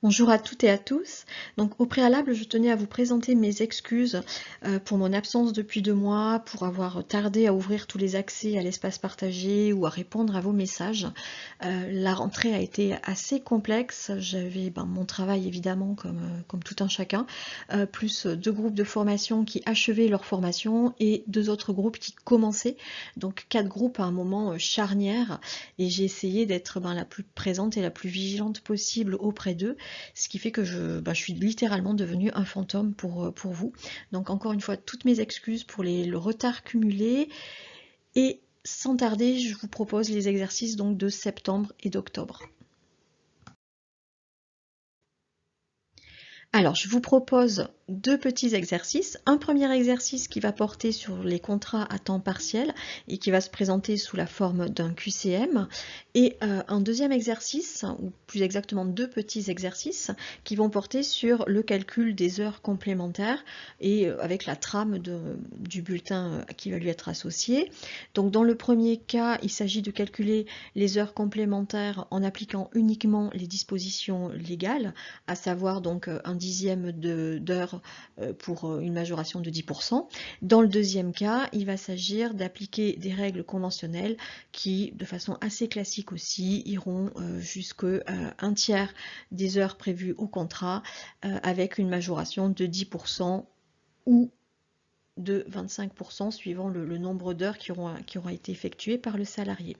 Bonjour à toutes et à tous. Donc au préalable, je tenais à vous présenter mes excuses pour mon absence depuis 2 mois, pour avoir tardé à ouvrir tous les accès à l'espace partagé ou à répondre à vos messages. La rentrée a été assez complexe. J'avais mon travail évidemment comme tout un chacun, plus 2 groupes de formation qui achevaient leur formation et 2 autres groupes qui commençaient. Donc 4 groupes à un moment charnière, et j'ai essayé d'être la plus présente et la plus vigilante possible auprès d'eux, ce qui fait que je suis littéralement devenue un fantôme pour vous. Donc encore une fois, toutes mes excuses pour le retard cumulé, et sans tarder, je vous propose les exercices donc de septembre et d'octobre. Alors, je vous propose 2 petits exercices. Un premier exercice qui va porter sur les contrats à temps partiel et qui va se présenter sous la forme d'un QCM. Et un deuxième exercice, ou plus exactement 2 petits exercices, qui vont porter sur le calcul des heures complémentaires et avec la trame du bulletin qui va lui être associé. Donc, dans le premier cas, il s'agit de calculer les heures complémentaires en appliquant uniquement les dispositions légales, à savoir donc un dixième d'heure pour une majoration de 10%. Dans le deuxième cas, il va s'agir d'appliquer des règles conventionnelles qui, de façon assez classique aussi, iront jusqu'à un tiers des heures prévues au contrat, avec une majoration de 10% ou de 25% suivant le nombre d'heures qui auront été effectuées par le salarié.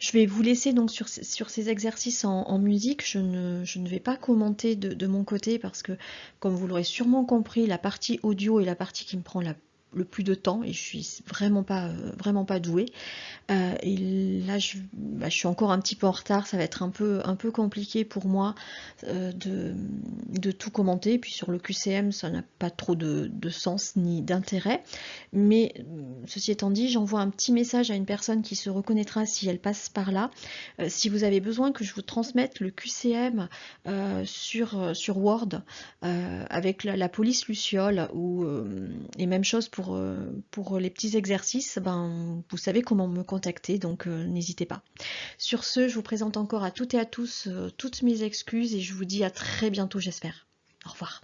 Je vais vous laisser donc sur ces exercices en musique. Je ne vais pas commenter de mon côté parce que, comme vous l'aurez sûrement compris, la partie audio est la partie qui me prend le plus de temps et je suis vraiment pas douée. Et là, je suis encore un petit peu en retard, ça va être un peu compliqué pour moi de tout commenter. Puis sur le QCM, ça n'a pas trop de sens ni d'intérêt. Mais ceci étant dit, j'envoie un petit message à une personne qui se reconnaîtra si elle passe par là. Si vous avez besoin que je vous transmette le QCM sur Word avec la police Luciole, et même chose pour les petits exercices, vous savez comment me contacter, donc n'hésitez pas. Sur ce, je vous présente encore à toutes et à tous toutes mes excuses et je vous dis à très bientôt, j'espère. Au revoir.